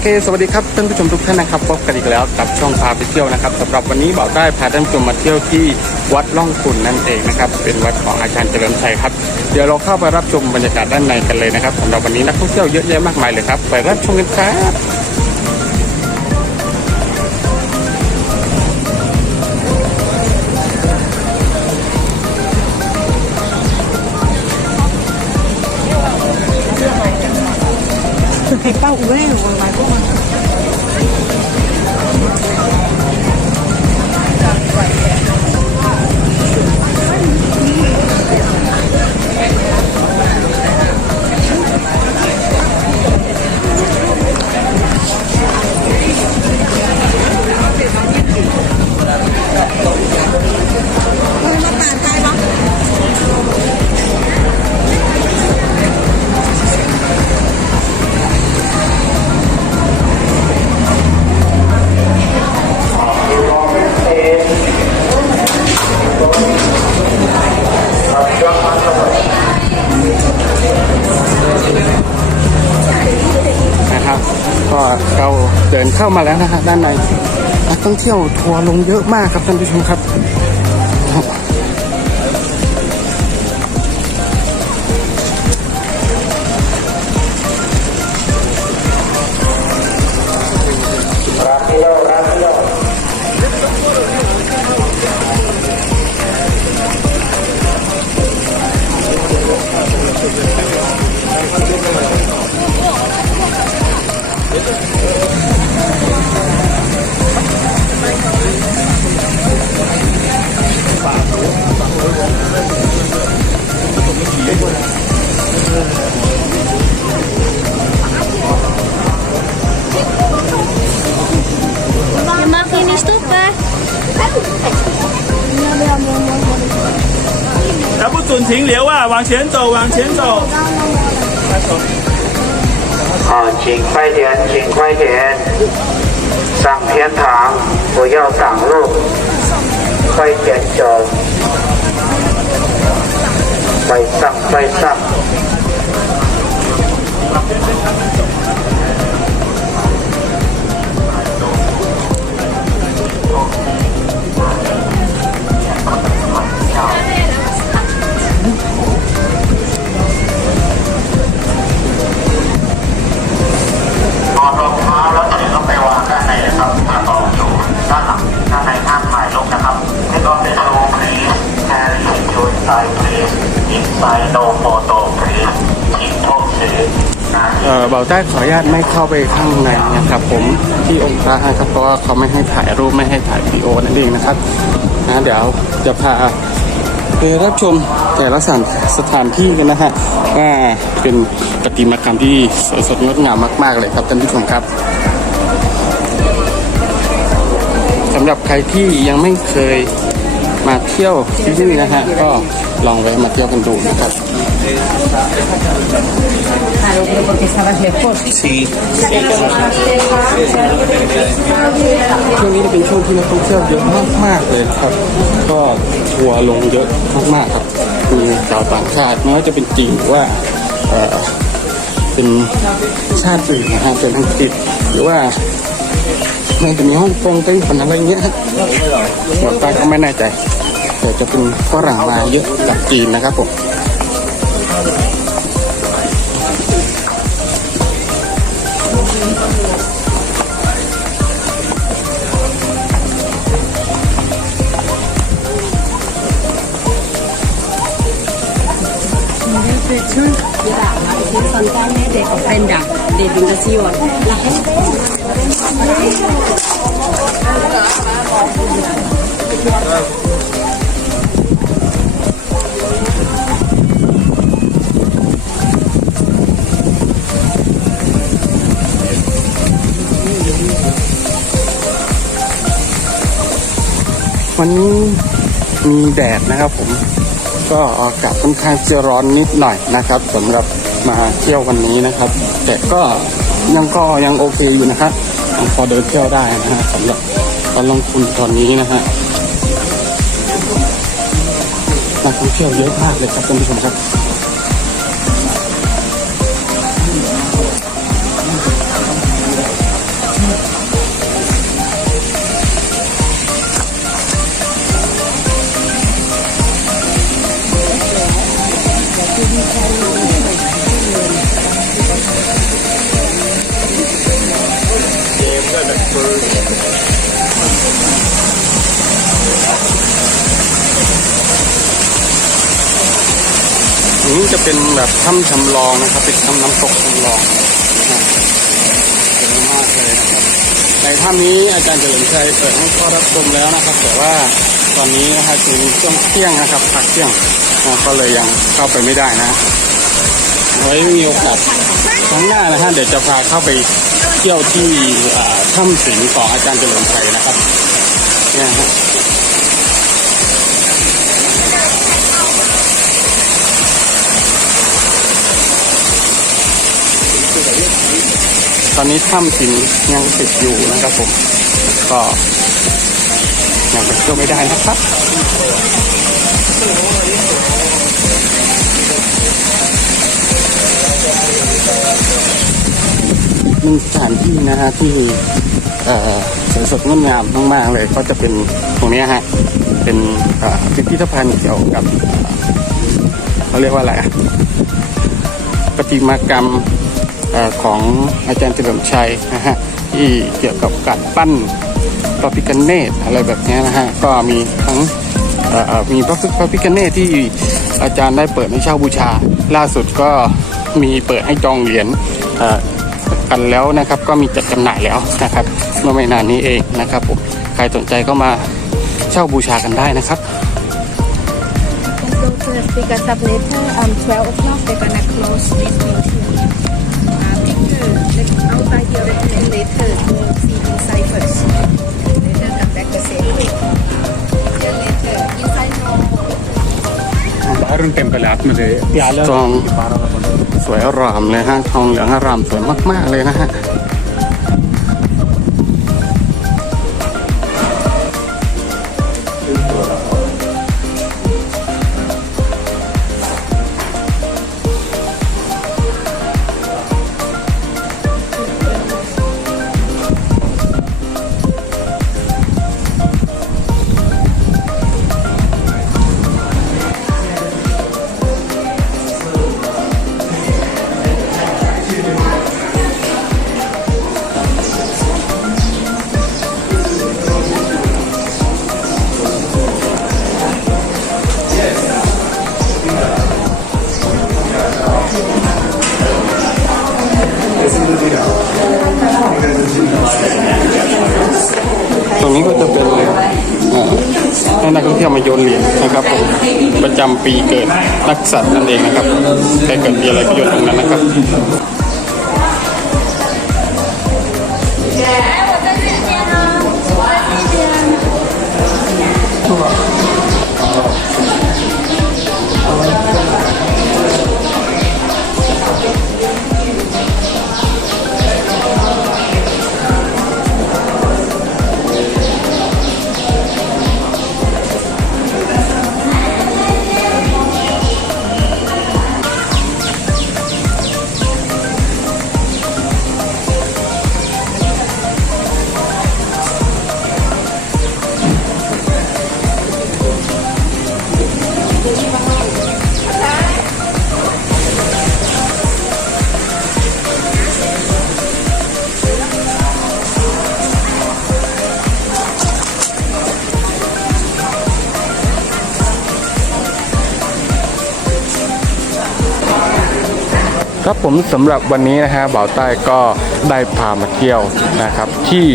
เค สวัสดีครับท่านผู้ชมทุกท่านนะครับพบกันอีกแล้วกับช่องพาไปเที่ยวนะครับสำหรับวันนี้บ่าวได้พาท่านผู้ชมมาเที่ยวที่วัดล่องคุณนั่นเองนะครับเป็นวัดของอาจารย์เจริญชัยครับเดี๋ยวเราเข้าไปรับชมบรรยากาศด้านในกันเลยนะครับสำหรับวันนี้นักท่องเที่ยวเยอะแยะมากมายเลยครับไปรับชมกันครับ 일단은행을원만 하. มาแล้วนะฮะด้านในนักท่องเที่ยวทัวร์ลงเยอะมากครับท่านผู้ชมครับ 停留啊！往前走，往前走。好，请快点，请快点，上天堂，不要挡路，快点走，快上，快上。 เอ่อเบาใต้ขออนุญาตไม่เข้าไปข้างในนะครับผมที่องค์พระนะครับเพราะว่าเขาไม่ให้ถ่ายรูปไม่ให้ถ่ายวิดีโอนั่นเองนะครับนะเดี๋ยวจะพาไปรับชมแต่ละสถานสถานที่กันนะฮะว่าเป็นประติมากรรมที่สวยสดงดงามมาก ๆ เลยครับท่านผู้ชมครับสำหรับใครที่ยังไม่เคยมาเที่ยวที่นี่นะฮะก็ลองแวะมาเที่ยวกันดูนะครับ Claro, pero porque estabas lejos. ช่วงนี้เป็นช่วงที่นักท่องเที่ยวเยอะมากๆเลยครับ ก็ทัวร์ลงเยอะมากๆครับมีชาวต่างชาติไม่ว่าจะเป็นจีนหรือว่าเป็นชาติอื่นนะฮะเป็นอังกฤษหรือว่าในจะมีฮ่องกงไต้หวันอะไรเงี้ยหมดไปก็ไม่แน่ใจแต่จะเป็นฝรั่งมาเยอะจากจีนนะครับผม santannya deh openda de vindicación la gente Thank you. วันนี้มีแดดนะครับผมก็อากาศค่อนข้างจะร้อนนิดหน่อยนะครับสำหรับมาเที่ยววันนี้นะครับ แต่ก็ยังก็ยังโอเคอยู่นะครับยังพอเดินเที่ยวได้นะฮะสำหรับตอนลงทุนตอนนี้นะฮะนักท่องเที่ยวเยอะมากเลยครับท่านผู้ชมครับ จะเป็นแบบถ้ำจำลองนะครับเป็นถ้ำน้ำตกจำลองนะสวยมากเลยนะครับในถ้ำนี้อาจารย์เฉลิมชัยเปิดให้เข้ารับชมแล้วนะครับ แต่ว่าตอนนี้นะครับถึงช่วงเที่ยงนะครับพักเที่ยงนะก็เลยยังเข้าไปไม่ได้นะไว้มีโอกาสครั้งหน้านะฮะเดี๋ยวจะพาเข้าไปเที่ยวที่ถ้ำสิงห์ของอาจารย์เฉลิมชัยนะครับเนี่ย ตอนนี้ถ้ำสิงห์ยังปิดอยู่นะครับผม ก็ยังไปเที่ยวไม่ได้นะครับมีสถานที่นะฮะที่เอ่อสวยสดงดงามมากๆเลยก็จะเป็นตรงนี้ฮะเป็นเอ่อพิพิธภัณฑ์เกี่ยวกับเขาเรียกว่าอะไรอะประติมากรรม ของอาจารย์เฉลิมชัยนะฮะที่เกี่ยวกับการปั้นพระพิคเนตอะไรแบบนี้นะฮะก็มีทั้งมีพระพระพิคเนตที่อาจารย์ได้เปิดให้เช่าบูชา ล่าสุดก็มีเปิดให้จองเหรียญกันแล้วนะครับก็มีจัดจำหน่ายแล้วนะครับเมื่อไม่นานนี้เองนะครับผมใครสนใจก็มาเช่าบูชากันได้นะครับ Because of later, um 12 o'clock they're gonna close this museum. Uh, picture the outside here recommend later see inside first. Later come back the same way. Then later inside no ทองสวยอร่ามเลยฮะ ทองเหลืองอร่ามสวยมาก ๆ เลยนะฮะ นักท่องเที่ยวมาโยนเหรียญนะครับผมประจำปีเกิดนักสัตว์นั่นเองนะครับใครเกิดปีอะไรก็โยนตรงนั้นนะครับ ครับผมสำหรับวันนี้นะฮะบ่าวใต้ก็ได้พามาเที่ยวนะครับ ที่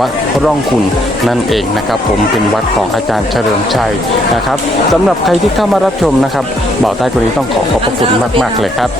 วัดร่องคุณนั่นเองนะครับ ผมเป็นวัดของอาจารย์เฉลิมชัยนะครับสำหรับใครที่เข้ามารับชมนะครับบ่าวใต้คนนี้ต้องขอขอบพระคุณมาก ๆ เลยครับ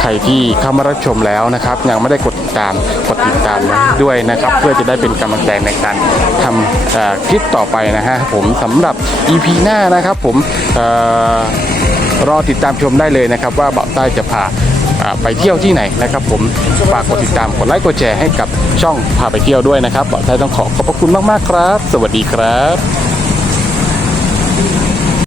ใครที่เข้ามารับชมแล้วนะครับ ยังไม่ได้กดติดตามกดติดตามด้วยนะครับ เพื่อจะได้เป็นกำลังใจในการทำคลิปต่อไปนะฮะผมสำหรับ EP หน้านะครับผมออรอติดตามชมได้เลยนะครับ ว่าเบาใต้จะพา ไปเที่ยวที่ไหนนะครับ ผมฝากกดติดตามกดไลค์กดแชร์ให้กับช่องพาไปเที่ยวด้วยนะครับเบาใต้ต้องขอขอบพระคุณมากๆครับ สวัสดีครับ